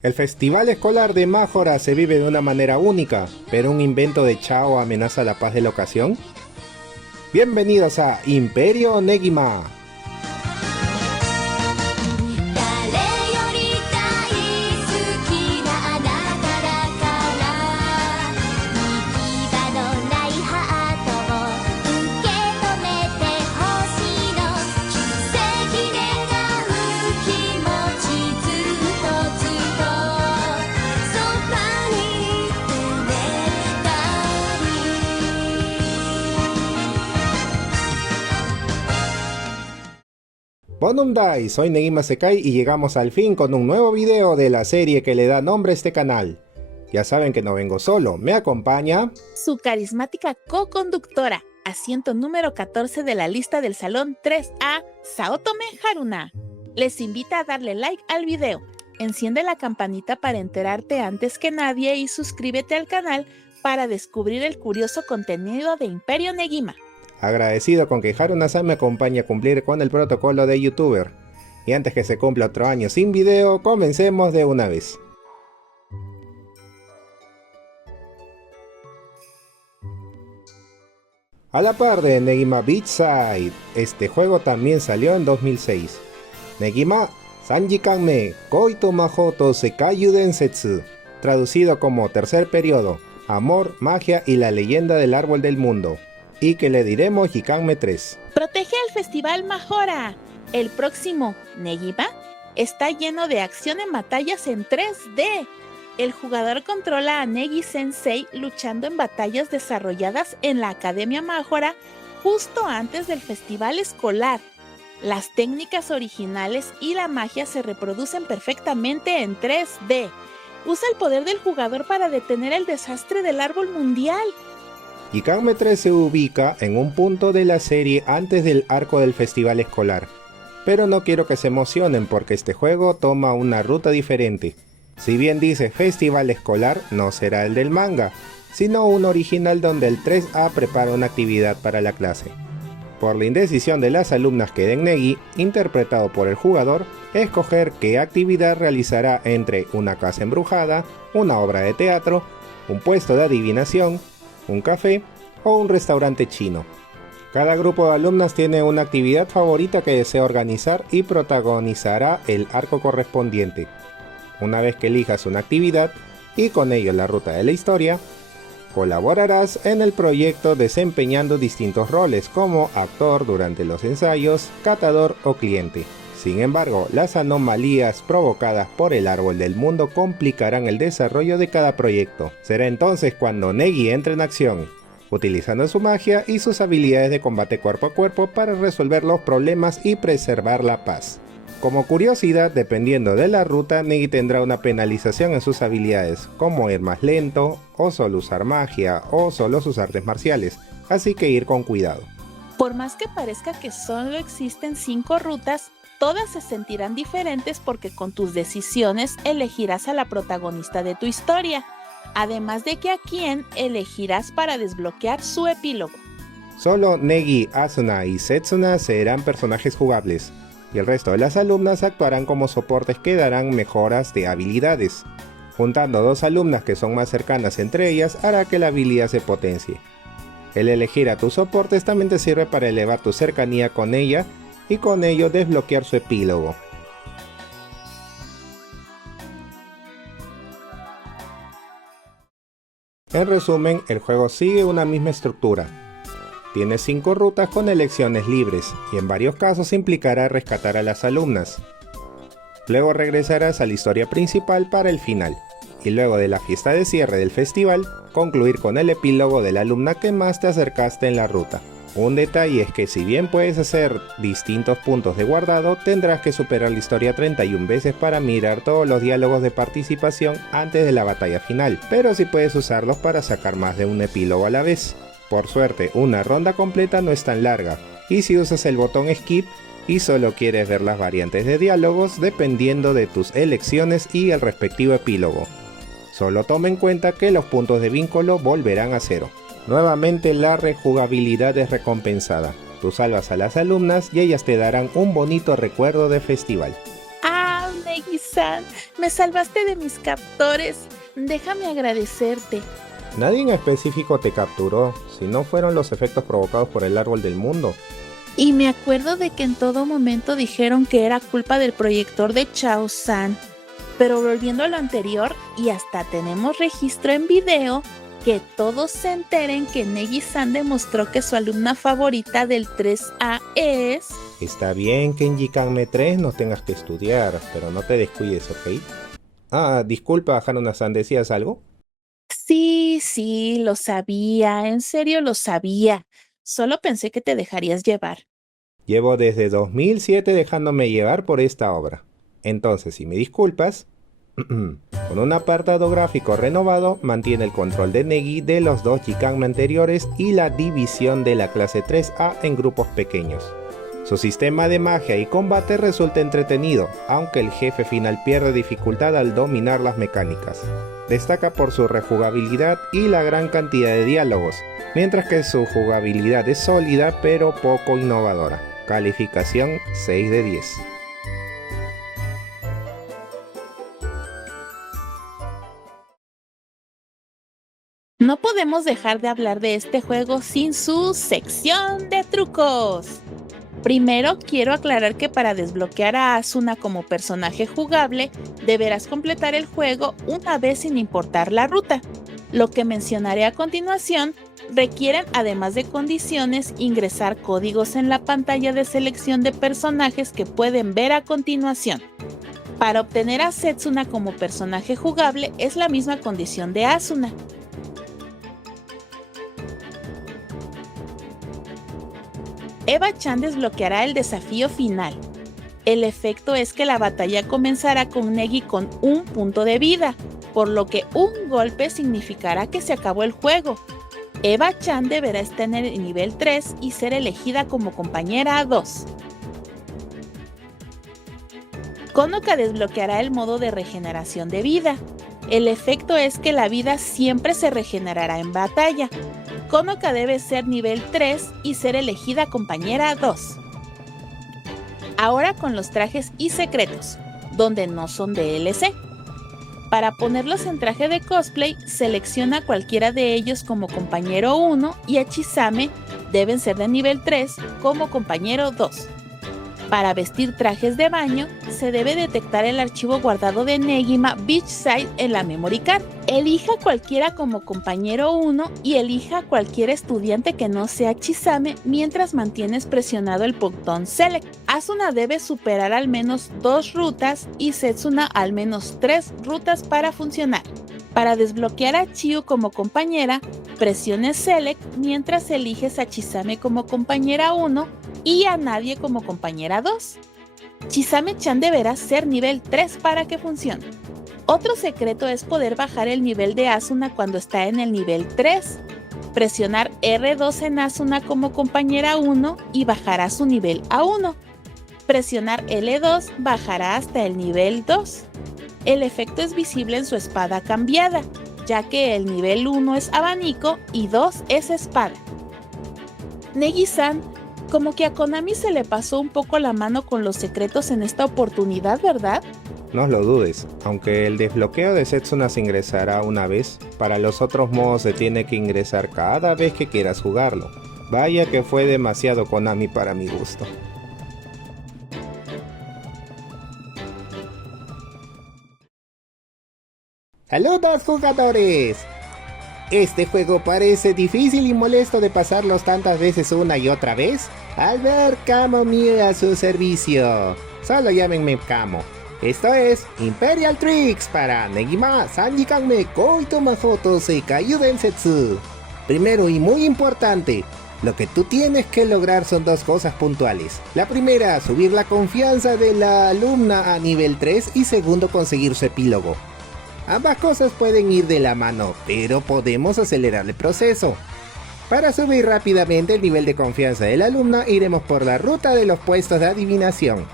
El festival escolar de Majora se vive de una manera única, pero un invento de Chao amenaza la paz de la ocasión. Bienvenidos a Imperio Negima. Bonundai, soy Negima Sekai y llegamos al fin con un nuevo video de la serie que le da nombre a este canal. Ya saben que no vengo solo, me acompaña su carismática co-conductora, asiento número 14 de la lista del salón 3A, Saotome Haruna. Les invita a darle like al video, enciende la campanita para enterarte antes que nadie y suscríbete al canal para descubrir el curioso contenido de Imperio Negima. Agradecido con que Haruna-san me acompañe a cumplir con el protocolo de youtuber. Y antes que se cumpla otro año sin video, comencemos de una vez. A la par de Negima Beachside, este juego también salió en 2006. Negima Sanjikanme Koito Mahoto Sekaiyu Densetsu, traducido como Tercer Periodo, Amor, Magia y la Leyenda del Árbol del Mundo. Y que le diremos Hikanme 3. Protege al Festival Majora. El próximo Negima está lleno de acción en batallas en 3D. El jugador controla a Negi Sensei luchando en batallas desarrolladas en la Academia Majora justo antes del festival escolar. Las técnicas originales y la magia se reproducen perfectamente en 3D. Usa el poder del jugador para detener el desastre del árbol mundial. Hikanme 3 se ubica en un punto de la serie antes del arco del festival escolar, pero no quiero que se emocionen porque este juego toma una ruta diferente. Si bien dice festival escolar, no será el del manga, sino un original donde el 3A prepara una actividad para la clase. Por la indecisión de las alumnas que den Negi, interpretado por el jugador, escoger qué actividad realizará entre una casa embrujada, una obra de teatro, un puesto de adivinación, un café o un restaurante chino. Cada grupo de alumnas tiene una actividad favorita que desea organizar y protagonizará el arco correspondiente. Una vez que elijas una actividad y con ello la ruta de la historia, colaborarás en el proyecto desempeñando distintos roles como actor durante los ensayos, catador o cliente. Sin embargo, las anomalías provocadas por el árbol del mundo complicarán el desarrollo de cada proyecto. Será entonces cuando Negi entre en acción, utilizando su magia y sus habilidades de combate cuerpo a cuerpo para resolver los problemas y preservar la paz. Como curiosidad, dependiendo de la ruta, Negi tendrá una penalización en sus habilidades, como ir más lento, o solo usar magia, o solo sus artes marciales, así que ir con cuidado. Por más que parezca que solo existen 5 rutas, todas se sentirán diferentes porque con tus decisiones elegirás a la protagonista de tu historia, además de que a quién elegirás para desbloquear su epílogo. Solo Negi, Asuna y Setsuna serán personajes jugables, y el resto de las alumnas actuarán como soportes que darán mejoras de habilidades. Juntando 2 alumnas que son más cercanas entre ellas hará que la habilidad se potencie. El elegir a tus soportes también te sirve para elevar tu cercanía con ella y con ello desbloquear su epílogo. En resumen, el juego sigue una misma estructura. Tiene 5 rutas con elecciones libres y en varios casos implicará rescatar a las alumnas. Luego regresarás a la historia principal para el final, y luego de la fiesta de cierre del festival, concluir con el epílogo de la alumna que más te acercaste en la ruta. Un detalle es que si bien puedes hacer distintos puntos de guardado, tendrás que superar la historia 31 veces para mirar todos los diálogos de participación antes de la batalla final, pero sí puedes usarlos para sacar más de un epílogo a la vez. Por suerte, una ronda completa no es tan larga, y si usas el botón Skip y solo quieres ver las variantes de diálogos dependiendo de tus elecciones y el respectivo epílogo. Solo toma en cuenta que los puntos de vínculo volverán a 0. Nuevamente la rejugabilidad es recompensada. Tú salvas a las alumnas y ellas te darán un bonito recuerdo de festival. ¡Ah, Negi Negi-san, me salvaste de mis captores. Déjame agradecerte. Nadie en específico te capturó, si no fueron los efectos provocados por el árbol del mundo. Y me acuerdo de que en todo momento dijeron que era culpa del proyector de Chao-san. Pero volviendo a lo anterior, y hasta tenemos registro en video, que todos se enteren que Negi-san demostró que su alumna favorita del 3A es... Está bien que en Jikame 3 no tengas que estudiar, pero no te descuides, ¿ok? Ah, disculpa, Haruna-san, ¿decías algo? Sí, lo sabía, en serio lo sabía. Solo pensé que te dejarías llevar. Llevo desde 2007 dejándome llevar por esta obra. Entonces, si me disculpas, con un apartado gráfico renovado, mantiene el control de Negi de los dos Jikame anteriores y la división de la clase 3A en grupos pequeños. Su sistema de magia y combate resulta entretenido, aunque el jefe final pierde dificultad al dominar las mecánicas. Destaca por su rejugabilidad y la gran cantidad de diálogos, mientras que su jugabilidad es sólida pero poco innovadora. Calificación 6 de 10. No podemos dejar de hablar de este juego sin su sección de trucos. Primero quiero aclarar que para desbloquear a Asuna como personaje jugable, deberás completar el juego una vez sin importar la ruta. Lo que mencionaré a continuación requieren, además de condiciones, ingresar códigos en la pantalla de selección de personajes que pueden ver a continuación. Para obtener a Setsuna como personaje jugable es la misma condición de Asuna. Eva-chan desbloqueará el desafío final. El efecto es que la batalla comenzará con Negi con un punto de vida, por lo que un golpe significará que se acabó el juego. Eva-chan deberá estar en el nivel 3 y ser elegida como compañera 2. Konoka desbloqueará el modo de regeneración de vida. El efecto es que la vida siempre se regenerará en batalla. Konoka debe ser nivel 3 y ser elegida compañera 2. Ahora con los trajes y secretos, donde no son DLC. Para ponerlos en traje de cosplay, selecciona cualquiera de ellos como compañero 1 y a Chisame deben ser de nivel 3 como compañero 2. Para vestir trajes de baño, se debe detectar el archivo guardado de Negima Beachside en la memory card. Elija cualquiera como compañero 1 y elija cualquier estudiante que no sea Chisame mientras mantienes presionado el botón Select. Asuna debe superar al menos 2 rutas y Setsuna al menos 3 rutas para funcionar. Para desbloquear a Chiyu como compañera, presione Select mientras eliges a Chisame como compañera 1 y a Nadie como compañera 2. Chisame-chan deberá ser nivel 3 para que funcione. Otro secreto es poder bajar el nivel de Asuna cuando está en el nivel 3. Presionar R2 en Asuna como compañera 1 y bajará su nivel a 1. Presionar L2 bajará hasta el nivel 2. El efecto es visible en su espada cambiada, ya que el nivel 1 es abanico y 2 es espada. Negi-san, como que a Konami se le pasó un poco la mano con los secretos en esta oportunidad, ¿verdad? No lo dudes, aunque el desbloqueo de Setsuna se ingresará una vez, para los otros modos se tiene que ingresar cada vez que quieras jugarlo. Vaya que fue demasiado Konami para mi gusto. ¡Saludos, jugadores! Este juego parece difícil y molesto de pasarlos tantas veces una y otra vez. Albert Camo Mie a su servicio. Solo llámenme Camo. Esto es Imperial Tricks para Negima Sanjikanme Koito Mahoto Seikayu Densetsu. Primero y muy importante, lo que tú tienes que lograr son dos cosas puntuales. La primera, subir la confianza de la alumna a nivel 3 y segundo, conseguir su epílogo. Ambas cosas pueden ir de la mano, pero podemos acelerar el proceso. Para subir rápidamente el nivel de confianza de la alumna, iremos por la ruta de los puestos de adivinación.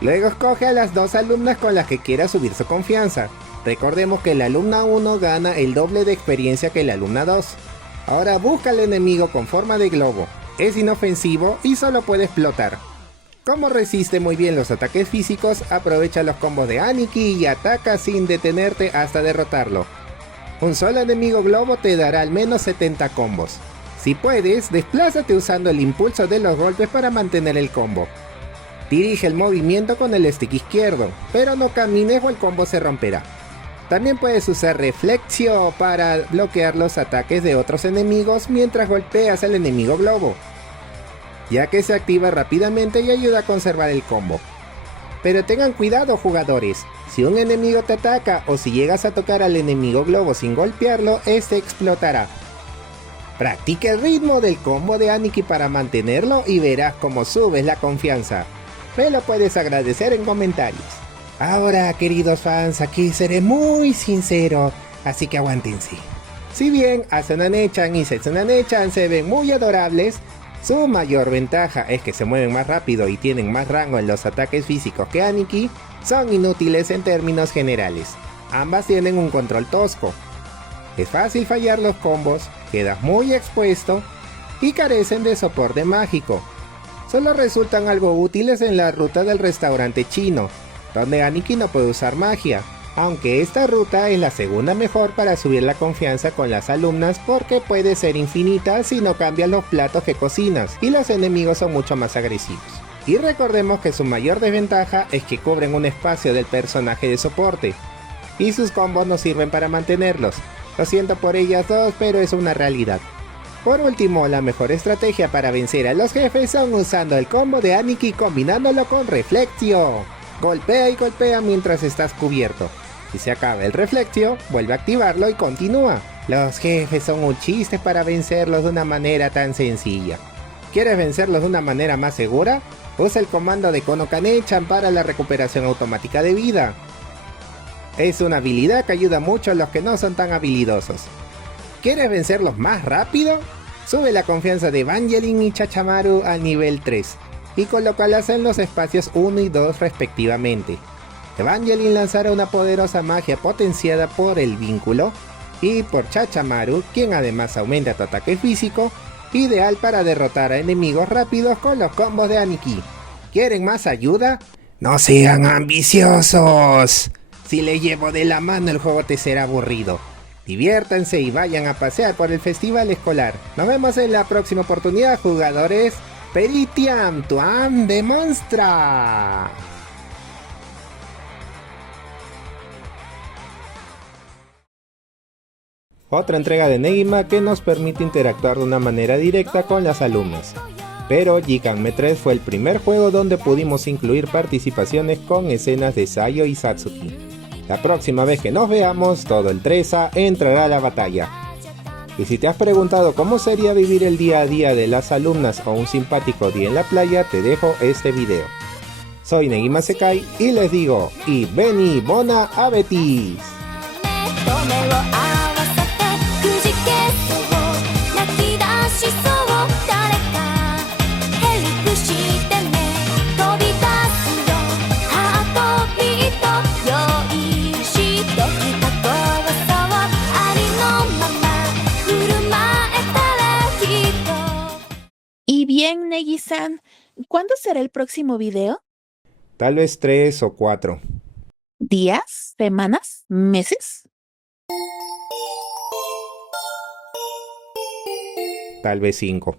Luego escoge a las dos alumnas con las que quiera subir su confianza. Recordemos que la alumna 1 gana el doble de experiencia que la alumna 2. Ahora busca al enemigo con forma de globo. Es inofensivo y solo puede explotar. Como resiste muy bien los ataques físicos, aprovecha los combos de Aniki y ataca sin detenerte hasta derrotarlo. Un solo enemigo globo te dará al menos 70 combos. Si puedes, desplázate usando el impulso de los golpes para mantener el combo. Dirige el movimiento con el stick izquierdo, pero no camines o el combo se romperá. También puedes usar Reflexio para bloquear los ataques de otros enemigos mientras golpeas al enemigo globo, ya que se activa rápidamente y ayuda a conservar el combo. Pero tengan cuidado, jugadores, si un enemigo te ataca o si llegas a tocar al enemigo globo sin golpearlo, este explotará. Practica el ritmo del combo de Aniki para mantenerlo y verás cómo subes la confianza. Me lo puedes agradecer en comentarios. Ahora, queridos fans, aquí seré muy sincero, así que aguántense. Si bien Asuna-ne-chan y Setsuna-ne-chan se ven muy adorables, su mayor ventaja es que se mueven más rápido y tienen más rango en los ataques físicos que Aniki, son inútiles en términos generales. Ambas tienen un control tosco. Es fácil fallar los combos, quedas muy expuesto y carecen de soporte mágico. Solo resultan algo útiles en la ruta del restaurante chino, donde Aniki no puede usar magia, aunque esta ruta es la segunda mejor para subir la confianza con las alumnas porque puede ser infinita si no cambias los platos que cocinas y los enemigos son mucho más agresivos. Y recordemos que su mayor desventaja es que cubren un espacio del personaje de soporte, y sus combos no sirven para mantenerlos. Lo siento por ellas dos, pero es una realidad. Por último, la mejor estrategia para vencer a los jefes son usando el combo de Aniki combinándolo con Reflexio. Golpea y golpea mientras estás cubierto. Si se acaba el Reflexio, vuelve a activarlo y continúa. Los jefes son un chiste para vencerlos de una manera tan sencilla. ¿Quieres vencerlos de una manera más segura? Usa el comando de Kono-Kane-chan para la recuperación automática de vida. Es una habilidad que ayuda mucho a los que no son tan habilidosos. ¿Quieres vencerlos más rápido? Sube la confianza de Evangeline y Chachamaru al nivel 3 y colócalas en los espacios 1 y 2 respectivamente. Evangeline lanzará una poderosa magia potenciada por el vínculo y por Chachamaru, quien además aumenta tu ataque físico, ideal para derrotar a enemigos rápidos con los combos de Aniki. ¿Quieren más ayuda? ¡No sean ambiciosos! Si les llevo de la mano el juego te será aburrido. Diviértanse y vayan a pasear por el festival escolar. Nos vemos en la próxima oportunidad, jugadores. Peritiam tuam demonstra. Otra entrega de Negima que nos permite interactuar de una manera directa con las alumnas. Pero Jikanme 3 fue el primer juego donde pudimos incluir participaciones con escenas de Sayo y Satsuki. La próxima vez que nos veamos, todo el 3A entrará a la batalla. Y si te has preguntado cómo sería vivir el día a día de las alumnas o un simpático día en la playa, te dejo este video. Soy Negima Sekai y les digo, y Beni Bona Abetis. Y bien, Negi-san, ¿cuándo será el próximo video? Tal vez 3 o 4. ¿Días? ¿Semanas? ¿Meses? Tal vez 5.